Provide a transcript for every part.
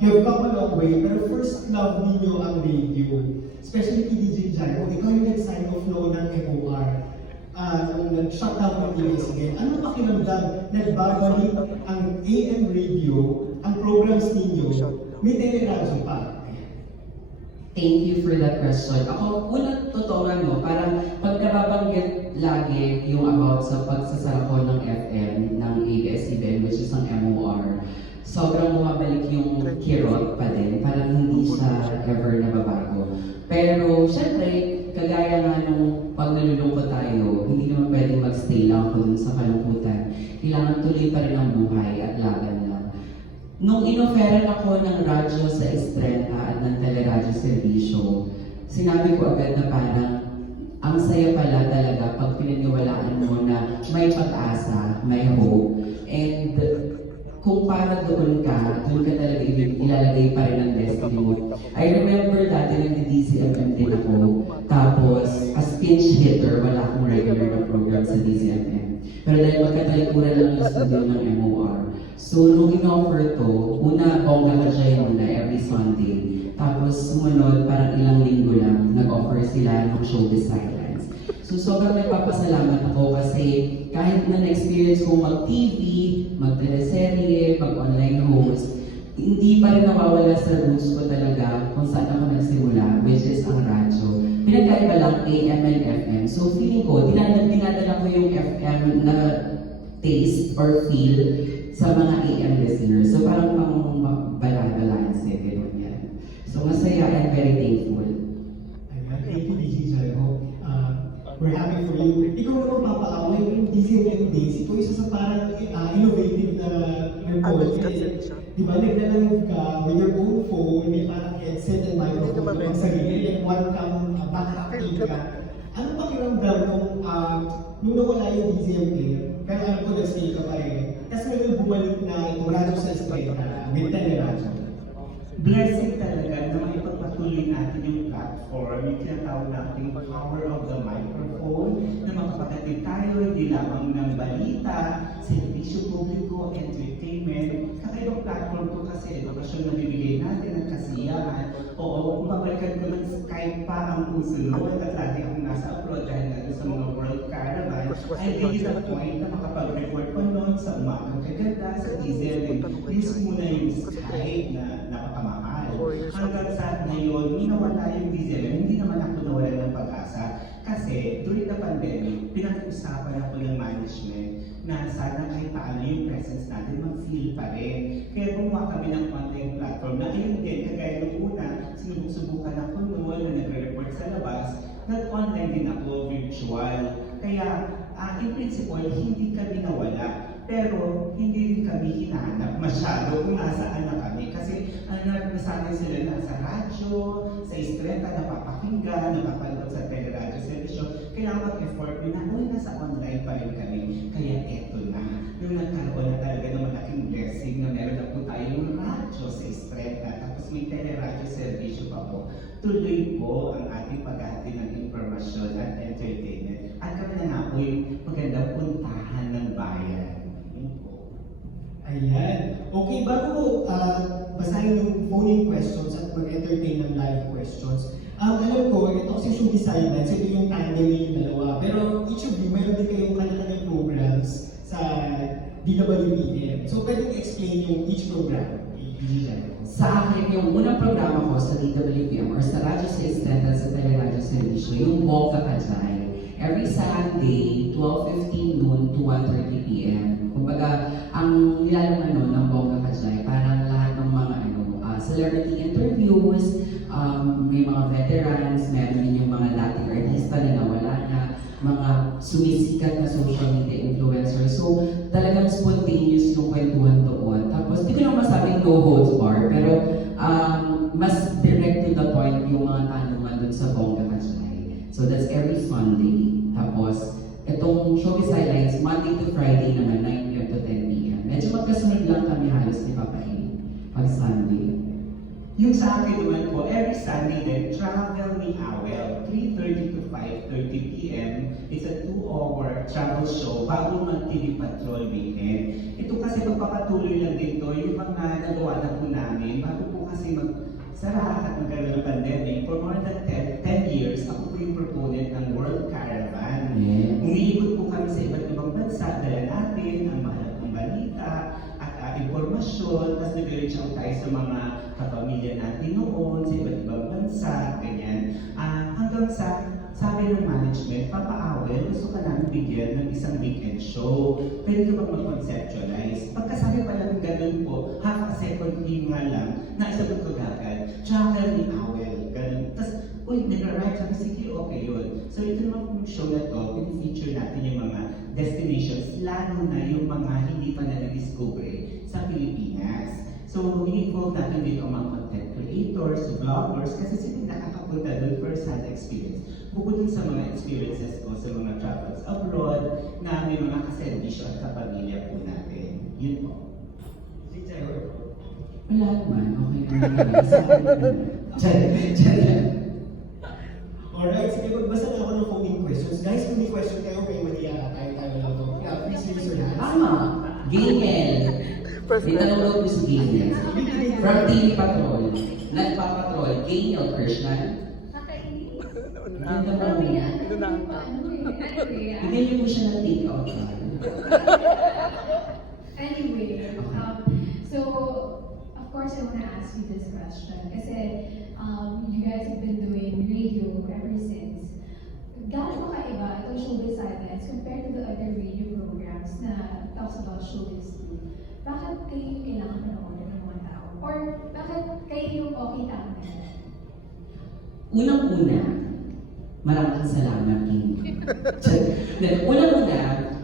you have come a long way, pero first love ninyo ang radio. Especially kay DJ Jairo, ikaw yung nag-sign off noon ng MOR. Nung nag-shut down ng ABS-CBN, ano pakiramdam? Nagbabalik ang AM radio, ang programs ninyo, may teleradyo pa. Thank you for that question. Ako, unang totoo parang pag nababanggit lagi yung about sa pagsasara ko ng FM ng ABS-CBN, which is ang MOR, sobrang bumabalik yung kirot pa din, parang hindi siya ever nababago. Pero, syempre, kagaya nga nung pag nalulungkot tayo, hindi naman pwedeng magstay lang ako dun sa kalungkutan. Kailangan tuloy pa rin ang buhay at laban lang. Nung inoferan ako ng radyo sa Estrella at ng teleradyo servisyo, sinabi ko agad na parang ang saya pala talaga pag pinaniwalaan mo na may pag-asa, may hope, and kung para doon ka talaga ilalagay pa rin ang destiny mo. I remember dati nag-DCMM din ako, tapos as pinch hitter, wala akong regular na program sa DCMM. Pero dahil magkatalikuran lang yung studio ng MOR, so nung in-offer to, una bongga ka siya muna every Sunday. Tapos sumunod, parang ilang linggo lang, nag-offer sila ng showbiz sidelines. So sobrang nagpapasalamat ako kasi kahit na na-experience kong mag-TV, mag-teleserye, mag-online host, hindi pa rin nawawala sa roots ko talaga kung saan ako nagsimula, which is ang radyo. Pinagkaiba lang AM and FM. So feeling ko, dinadala ko yung FM na taste or feel sa mga AM listeners. So parang pang-balance gano'n yan. So masaya and very thankful. Ayan, thank you, DJ Jairo. We're happy for you. Ikaw naman papaaway yung DCMM days. Ito isa sa parang innovative na report. Diba, naglalang ka with your own phone, may parang headset and microphone ang sarili, and one cam backup ka. Ano pakiramdam nung nawala yung DCMM, pero alam ko nag-stay ka pa rin. Tapos ngayon bumalik na itong radyo sa Estrella, with teleradyo. Blessing talaga na maipagpatuloy natin yung platform, yung tinatawag natin power of the microphone, na makapagdating tayo hindi lamang ng balita, servisyo publiko, entertainment. Kakaibang platform ko kasi edukasyon na bibigay natin ng kasiyahan. Oo, kung babalikan ko ng Skype pa ang usulod at lagi akong nasa abroad dahil natin sa mga World Caravan, I reached the point na makapag-report pa noon sa umagang kaganda, sa diesel, use muna yung Skype na napakamahal. Hanggang sa ngayon, minawala yung diesel, hindi naman ako nawala ng pag-asa. Kasi during the pandemic, pinag-usapan ako ng management na sana kahit paano yung presence natin mag-feel pa rin. Kaya gumawa kami ng online platform na ayun din, kagaya nung una, sinubukan ako noon na nagre-report sa labas, nag-online din ako, virtual. Kaya in principle, hindi kami nawala. Pero hindi rin kami hinahanap masyado kung nasaan na kami. Kasi nasanay sila na sa radyo, sa Estrella, napapakinggan, napapanood sa teleradyo servisyo. Kailangan mag-effort nyo na, nasa online pa rin kami. Kaya eto na, nung nagkaroon na talaga ng malaking blessing na meron na po tayong radyo sa Estrella, tapos may teleradyo servisyo pa po. Tuloy po ang ating paghahatid ng informasyon at entertainment. At kami na nga po yung magandang puntahan ng bayan. Ayan. Okay, bago basahin yung phone-in questions at mag-entertain ng live questions, alam ko, ito kasi showbiz sidelines, ito yung tandem yung dalawa. Pero each of you, meron din kayong kanya-kanyang programs sa DWPM. So, pwede explain yung each program? Sa akin, yung unang programa ko sa DWPM or sa Radyo sa Estrella sa Teleradyo Servisyo, yung Bongga Kajay. Every Sunday, 12:15 noon to 1:30 p.m. Kumbaga, ang nilalaman nun ng Bongga Kajay, parang lahat ng mga celebrity interviews, may mga veterans, meron din yung mga dating artista na nawala na, mga sumisikat na social media influencers. So, talagang spontaneous yung kwentuhan doon. Tapos, di ko lang masabing no holds bar, pero mas direct to the point yung mga tanungan doon sa Bongga Kajay. So, that's every Sunday. Tapos, itong showbiz highlights, Monday to Friday naman, 9 p.m. to 10 p.m. Medyo magkasunod lang kami halos ni Papa A pag Sunday. Yung sa akin naman po, every Sunday din, Travel ni Awel, 3:30 to 5:30 p.m. It's a 2-hour travel show bago mag-TV Patrol weekend. Ito kasi magpapatuloy lang dito yung mga nagawa na po namin bago po sara at magkaroon ng pandemic, for more than 10 years, ako po yung proponent ng World Caravan. Yes. Umiikot po kami sa iba't ibang bansa, dala natin ang mahalagang balita at impormasyon, tapos nag-reach out tayo sa mga kapamilya natin noon, sa iba't ibang bansa, ganyan. Hanggang sa sabi ng management, Papa Awel, gusto ka namin bigyan ng isang weekend show. Pwede ka bang mag-conceptualize? Pagkasabi pa lang ganun po, half a second hinga lang, naisagot ko agad, Travel ni Awel, ganun. Tapos, uy, nag-arrive, sabi, sige, okay yun. So ito naman pong show na to, pin-feature natin yung mga destinations, lalo na yung mga hindi pa na na-discover sa Pilipinas. So, ini-involve natin dito ang mga content creators, vloggers, kasi sila nakakapunta doon first-hand experience. Bukod dun sa mga experiences ko sa mga travels abroad, na may mga kaservisyo at kapamilya po natin. Yun po. Wala naman, okay naman. Sa akin naman. Diyan. Alright, sige, magbasa na ako ng phone questions. Guys, kung may question kayo, may maliya tayo lang to. Yeah, please raise your hands. Tama. Gaynel. May tanong daw po si Gaynel. From TV Patrol. Nagpapatrol. Gaynel Krishnan. Ganda mo. Bigyan niyo po siya ng take-out. Anyway, so of course I want to ask you this question. Kasi you guys have been doing radio ever since. Gaano ba kaiba itong Showbiz Silence compared to the other radio programs na talks about showbiz too? Bakit kayo yung kailangan panoorin ng mga tao? Or bakit kayo yung okay tama na? Unang-una, maraming salamat, King. Unang-una,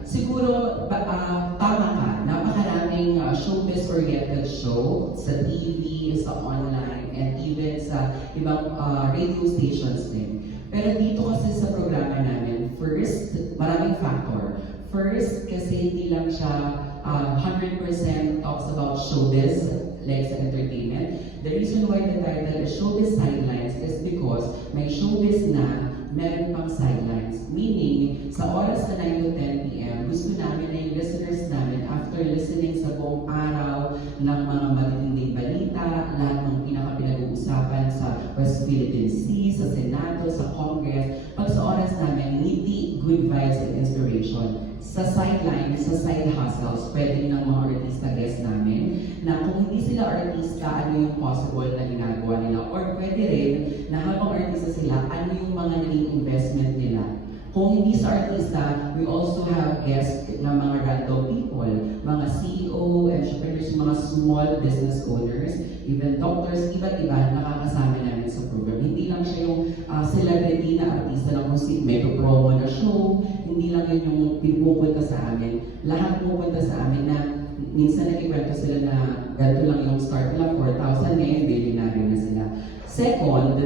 siguro tama ka, napakaraming showbiz-oriented show sa TV, sa online, and even sa ibang radio stations din. Pero dito kasi sa programa namin, first, maraming factor. First, kasi hindi lang siya 100% talks about showbiz, like sa entertainment. The reason why the title is Showbiz Sidelines is because may showbiz na meron pang sidelines. Meaning, sa oras na 9 to 10 p.m., gusto namin na yung listeners namin, after listening sa buong araw ng mga matitinding balita, lahat ng pinaka-pinag-uusapan sa West Philippine Sea, sa Senado, sa Congress, pag sa oras namin, ngiti, good vibes, and inspiration. Sa sidelines, sa side hustles, pwede ng mga artista guest namin, na kung hindi sila artista, ano yung possible na ginagawa nila, or pwede rin na habang artista sila, ano yung mga naging investment nila. Kung hindi sa artista, we also have guests na mga random people, mga CEO, entrepreneurs, mga small business owners, even doctors, iba't iba nakakasama namin sa program. Hindi lang siya yung celebrity na artista na kung may promo na show, hindi lang yun yung pinupunta sa amin. Lahat pupunta sa amin na minsan nag-ikwento sila na ganito lang yung start nila, 4,000, ngayon billionaire na sila. Second,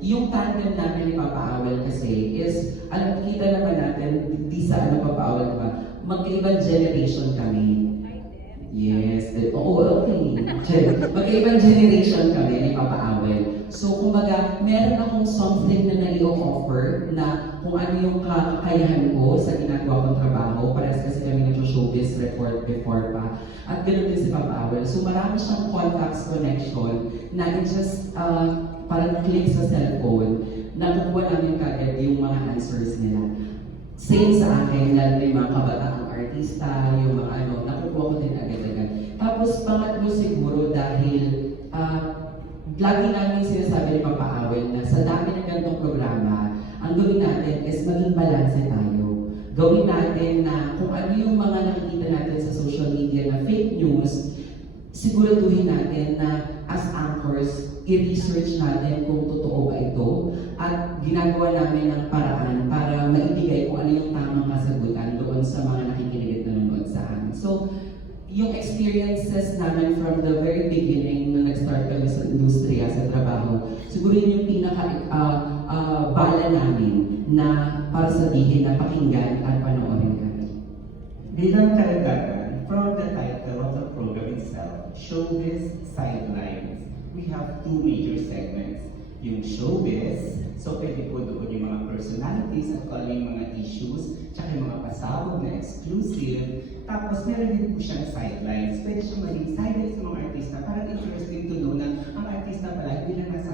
yung tandem namin ni Papa Awel kasi is, kita naman natin, di sa Papa Awel, diba? Magkaibang generation kami. Yes. Oo, okay. Magkaibang generation kami ni Papa Awel. So, kumbaga, meron akong something na nai-offer na kung ano yung kakayahan ko sa ginagawa kong trabaho. Parehas kasi kami nag-showbiz report before pa. At ganoon din si Papa Awel. So, marami siyang contacts connection na just parang click sa cellphone, nakukuha namin kagad yung mga answers nila. Same sa akin, lalo na yung mga kabataang artista, yung mga nakukuha ko din agad-agad. Tapos pangatlo siguro dahil lagi namin sinasabi ni Papa Awel na sa dami ng ganitong programa, ang gawin natin is maging balanse tayo. Gawin natin na kung ano yung mga nakikita natin sa social media na fake news, siguraduhin natin na as anchors, i-research natin kung totoo ba ito at ginagawa namin ng paraan para maibigay kung ano yung tamang kasagutan doon sa mga nakikinig at nanonood sa amin. So, yung experiences namin from the very beginning na nag-start kami sa industriya, sa trabaho, siguro yun yung pinaka-bala namin na para sabihin na pakinggan at panoorin kami. Bilang karagdagan, from the title of the program itself, Showbiz Sidelines, we have two major segments. Yung showbiz, so pwede po doon yung mga personalities at kung ano yung mga issues, tsaka yung mga pasabog na exclusive. Tapos meron din po siyang sidelines. Pwede siyang maging sidelines ng mga artista. Parang interesting to know na ang artista pala hindi lang nasa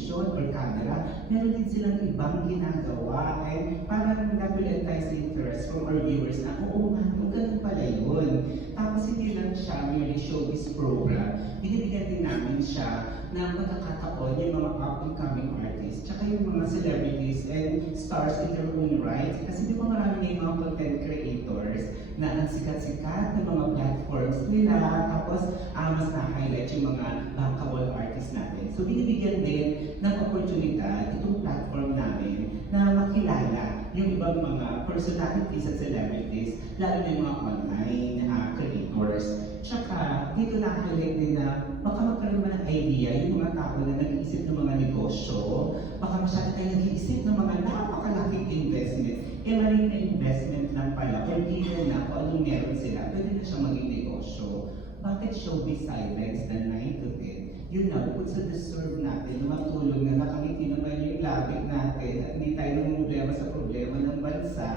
television or camera, meron din silang ibang ginagawa. And parang nagulat tayo sa interest from our viewers na, oo nga, ganun pala yun. Tapos hindi lang siya merely showbiz program, binibigyan din namin siya ng pagkakataon yung mga up-and-coming artists, tsaka yung mga celebrities and stars in their own right. Kasi di ba marami na yung mga content creators na ang sikat-sikat ng mga platforms nila, tapos mas na-highlight yung mga bankable artists natin. So binibigyan din ng oportunidad itong platform namin na makilala yung ibang mga personalities at celebrities, lalo na yung mga online creators. Tsaka, dito na-highlight din na baka magkaroon naman ng idea yung mga tao na nag-iisip ng mga negosyo, baka masyado tayo nag-iisip ng mga napakalaking investment. Maliit na investment lang pala, or given na kung anong meron sila, pwede na siyang maging negosyo. Bakit showbiz silence na 9 to 10? Yun na, bukod sa deserve natin na matulog na nakangiti naman yung labig natin at hindi tayo problema sa problema ng bansa,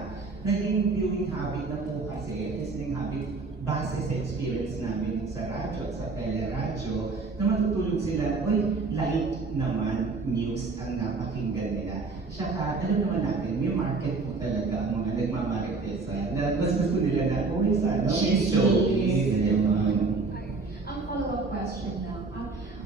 naging viewing habit na po kasi, listening habit, base sa experience namin sa radyo at sa teleradyo, na matutulog sila, uy, light naman news ang napakinggan nila. Saka, alam naman natin, may market po talaga ang mga nagmamarikesa na mas gusto nila na, uy, sana may showcase. Ang follow-up question now.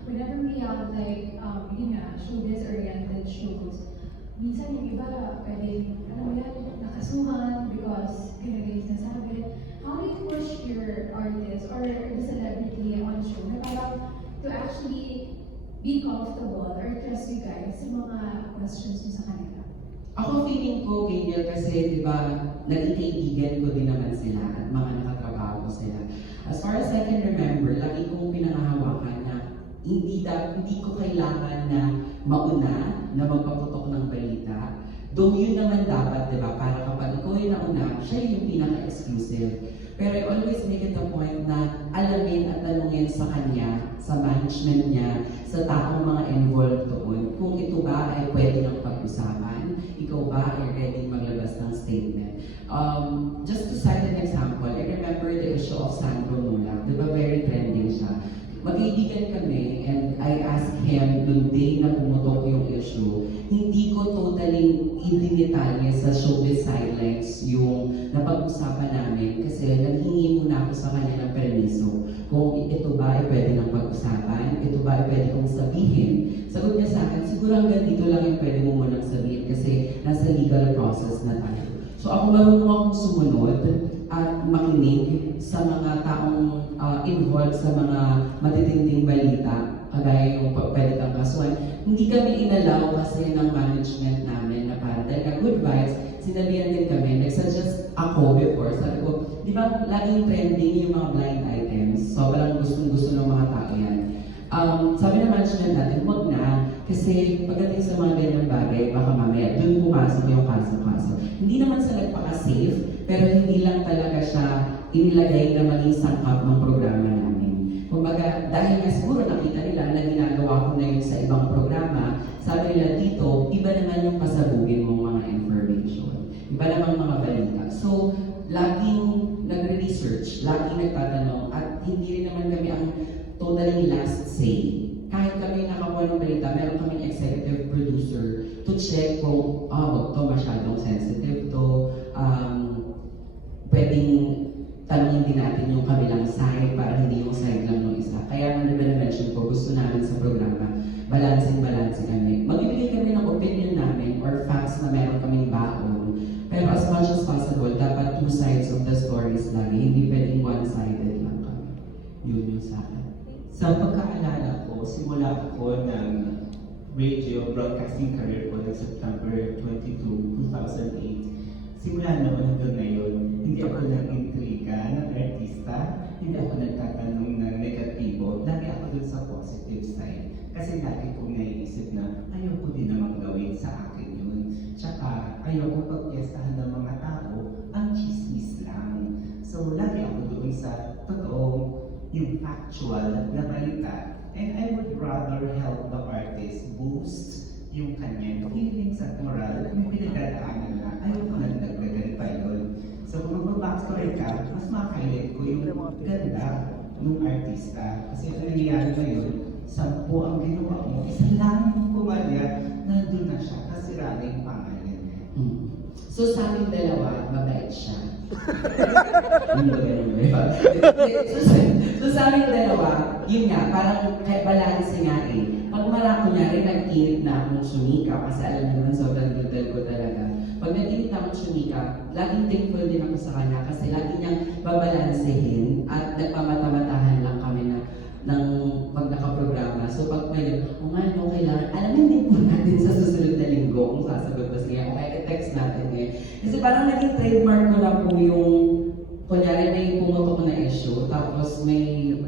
Whenever we have like, yun na, showbiz-oriented shows, minsan yung iba, pwede, alam mo yan, nakasuhan because kinagay na sabi. How do you push your artist or the celebrity on show na parang to actually be comfortable or trust you guys sa mga questions mo sa kanila? Ako feeling ko, Gabriel, kasi di ba, naging kaibigan ko din naman sila at mga nakatrabaho ko sila. As far as I can remember, lagi kong pinangahawakan na hindi ko kailangan na mauna na magpaputok ng balita. Though yun naman dapat, di ba, para kapag ikaw yung nauna, siya yung pinaka-exclusive. Pero I always make it a point na alamin at tanungin sa kanya, sa management niya, sa taong mga involved doon, kung ito ba ay pwede ng pag-usapan, ikaw ba ay ready maglabas ng statement. Just to cite an example, I remember the issue of Sandro Mulak, di ba very trending siya. Magkaibigan kami and I asked him nung day na pumutok yung issue, hindi ko totally idinitalye sa showbiz sidelines yung napag-usapan namin kasi naghingi muna ako sa kanya ng permiso kung ito ba ay pwede ng pag-usapan, ito ba ay pwede kong sabihin. Sagot niya sa akin, siguro hanggang dito lang yung pwede mo munang sabihin kasi nasa legal process na tayo. So ako marunong akong sumunod at makinig sa mga taong involved sa mga matitinding balita, kagaya yung pwede kang kasuhan. Hindi kami inalaw kasi ng management namin na para talaga good vibes, sinabihan din kami, nagsuggest ako before, sabi ko, di ba laging trending yung mga blind items, sobrang gustong-gusto ng mga tao yan. Sabi ng management natin, huwag na, kasi pagdating sa mga ganyan bagay, baka mamaya, dun pumasok yung kaso-kaso. Hindi naman sa nagpaka-safe, pero hindi lang talaga siya inilagay na maging sangkap ng programa namin. Kumbaga, dahil nga siguro nakita nila na ginagawa ko na yun sa ibang programa, sabi nila dito, iba naman yung pasabugin mong mga information. Iba naman mga balita. So, laging nagre-research, laging nagtatanong, at hindi rin naman kami ang totally last say. Kahit kami nakakuha ng balita, meron kaming executive producer to check kung, wag to, masyadong sensitive to, pwedeng tanongin din natin yung kabilang side para hindi yung side lang ng isa. Kaya nga na-mention ko, gusto namin sa programa, balancing kami. Magbibigay kami ng opinion namin or facts na meron kaming baon. Pero as much as possible, dapat two sides of the stories lagi. Hindi pwedeng one-sided lang kami. Yun yung sa akin. Sa pagkaalala ko, simula ako ng radio broadcasting career ko ng September 22, 2008. Simula noon hanggang ngayon, hindi ako nag-intriga ng artista, hindi ako nagtatanong ng negatibo, lagi ako dun sa positive side. Kasi lagi kong naiisip na ayaw ko din namang gawin sa akin yun. Tsaka ayaw ko pagpiestahan ng mga tao, ang chismis lang. So lagi ako doon sa totoong, yung factual na balita. And I would rather help the artist boost yung kanyang feelings at moral kung pinagdadaanan na ayaw ko nagdagdagan pa yun. So kung mag-backstory ka, mas makahilit ko yung ganda ng artista. Kasi ang nangyayari ngayon, 10 ang ginawa mo, isa lang pumalya. maraming pangalan. So sa aming dalawa, mabait siya. Hindi ba ganun ba yun? So sa aming dalawa, yun nga, parang kahit balance nga eh. Pag marako niya rin, nag-init na akong sumika kasi alam niyo naman sobrang dudal ko talaga. Pag nag-init na akong sumika, laging thankful din ako sa kanya kasi lagi niyang babalansehin at nagpamata-matahan lang kami ng pag nakaprograma. So pag may no, kailangan, alamin din po natin sa susunod na linggo kung sasagot ba siya. Kaya i-text natin eh. Kasi parang naging trademark ko lang po yung, kunyari may pumutok na issue, tapos may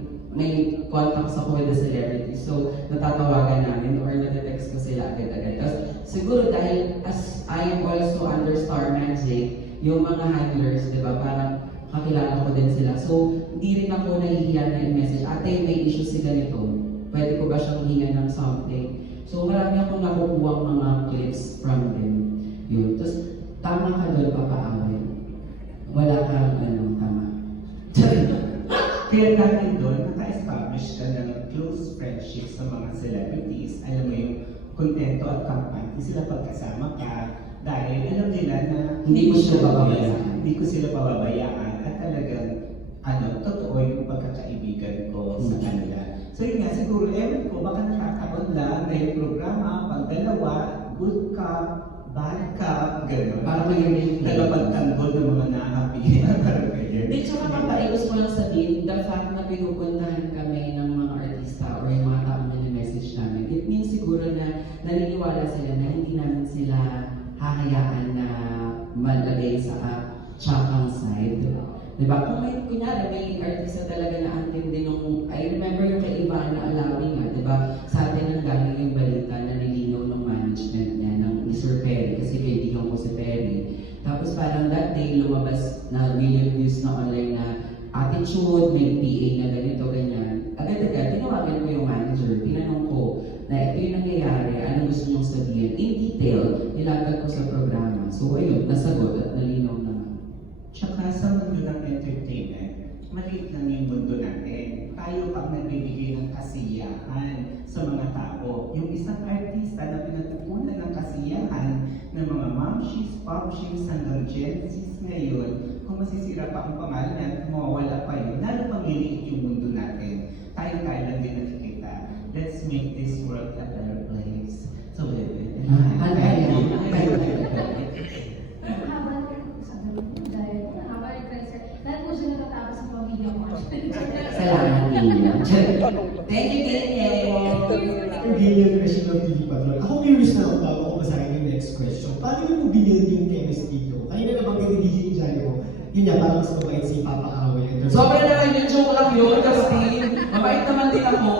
contacts ako with the celebrity. So, natatawagan namin or nati-text ko sila agad-agad. Tapos, siguro dahil as I am also under Star Magic, yung mga handlers, di ba, parang kakilala ko din sila. So, hindi rin ako nahihiya na i-message, ate, may issue si ganito. Pwede ko ba siyang hingan ng something? So, marami akong nakukuha mga clips from them. Yun. Tapos, tama ka doon, papaaway. Wala kang, tama. Kaya dahil doon, naka-establish ka ng close friendship sa mga celebrities. Alam mo yung kontento at kampante sila pagkasama ka dahil alam nila na Hindi ko sila pababayaan. Hindi ko sila pababayaan at talagang totoo yung pagkakaibigan ko sa kanila. So yun nga, siguro, ewan ko, baka nakakaon lang na yung programa, pag dalawa, good cup, bad cup, gano'n. Para maging Tagapagtanggol ng mga nahapi. Parang ganyan. Hindi, tsaka gusto ko lang sabihin, the fact na pinupuntahan kami ng mga artista or yung mga taong message namin, it means siguro na naniniwala sila na hindi namin sila hahayaan na malagay sa chakang side. Diba? Kung may, kunyari, may artista talaga na antin din nung, I remember yung kay Ivana Alawi nga, diba? Sa atin ang galing yung balita na nilinaw ng management niya, ng Sir Perry, kasi kaibigan ko si Perry. Tapos parang that day, lumabas na million views na online na attitude, may PA na ganito, ganyan. Agad-agad, tinawagan ko yung manager, tinanong ko na ito yung nangyayari, ano gusto niyong sabihin. In detail, nilagag ko sa programa. So ayun, nasagot at nalinaw naman. Tsaka sa mundo ng entertainment, maliit lang yung mundo natin. Tayo pag nagbibigay ng kasiyahan sa mga tao. Yung isang artista na pinagpupunan ng kasiyahan ng mga momshies, popshies, hanggang gensies ngayon, kung masisira pa ang pangalan at mawawala pa yun, lalo pang liliit yung mundo natin. Tayo lang din nakikita. Let's make this world a better place. So, Salamat ninyo. Thank you, Daniel. Ang Gillian question ng TV Patrol. Ako curious na ako bago ako basahin yung next question. Paano mo binuild yung chemistry nyo? Kanina naman kayo nagiging dyan mo. Yun niya, parang mas mabait si Papa Awe. Sobra naman yung joke lang yun, Justin. Mabait naman din ako.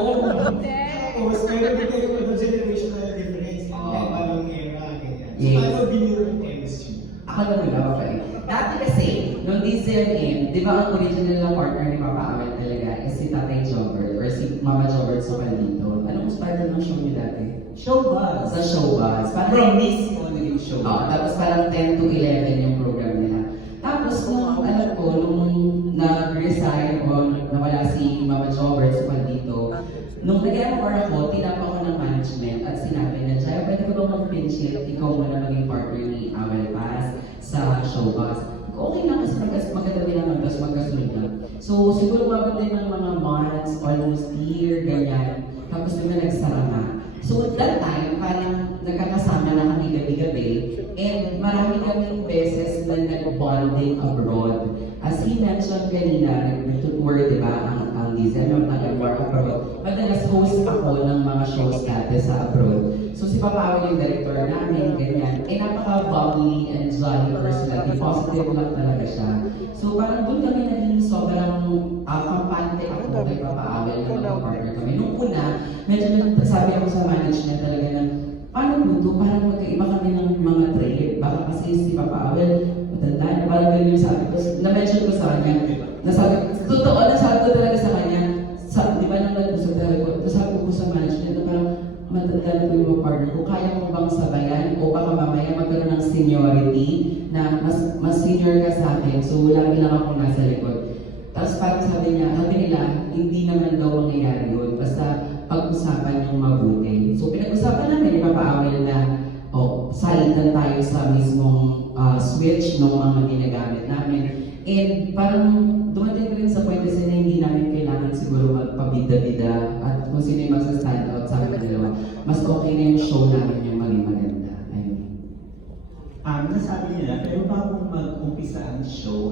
Tapos, meron din kayo ng generational difference. Kaya parang era, ganyan. So, Yes. paano binuild yung chemistry? Ako na muna, mabait. Dati kasi, nung DZMM, di ba ang original na partner ni Papa Awel talaga is si Tatay Jobert or si Mama Jobert sa Palito. Anong started ng show niyo dati? Showbuzz. Sa Showbuzz. From mismo naging show. Tapos parang 10 to 11 yung program nila. Tapos nung alam ko, nung nag-resign o nawala si Mama Jobert sa Palito, nung nag-MR ako, tinapa ko ng management at sinabi na, Jaya, pwede ko bang mag-pinchit? Ikaw muna maging partner ni Awel Paz sa Showbuzz. Okay lang kasi magkatabi naman, tapos magkasunod lang. So siguro mabot din ng mga months, almost year, ganyan. Tapos naman nagsara na. So at that time, parang nagkakasama na kami gabi-gabi. And marami kaming beses na nag-bonding abroad. As he mentioned kanina, nag-tour, di ba, ang December, nag-tour abroad. Madalas host ako ng mga shows dati sa abroad. So si Papa Awel yung director namin, ganyan. Napaka-bubbly and jolly personality. Positive lang talaga siya. So parang doon kami naging sobrang kampante ako kay Papa Awel na mag-partner kami. Nung una, medyo sabi ako sa management talaga na, paano luto? Parang magkaiba kami ng mga trade. Baka kasi si Papa Awel, matanda na, parang ganyan yung sabi ko. Na-mention ko sa kanya, totoo, nasabi ko talaga sa kanya, di ba nang nag-usap talaga ko, nasabi ko sa management na parang matanda na po yung mga partner ko, kaya mo bang sabayan o baka mamaya magkaroon ng seniority na mas senior ka sa akin, so lagi lang ako nasa likod. Tapos parang sabi nila, hindi naman daw mangyayari yun, basta pag-usapan yung mabuti. So pinag-usapan namin ni Papa Awel na, salitan sa mismong switch ng mga ginagamit namin. And parang dumating rin sa point kasi na hindi namin kailangan siguro magpabida-bida at kung sino yung magsa-stand out sa amin dalawa. Mas okay na yung show namin yung maging maganda. Ayun. Nasabi nila, pero bago mag-umpisa ang show,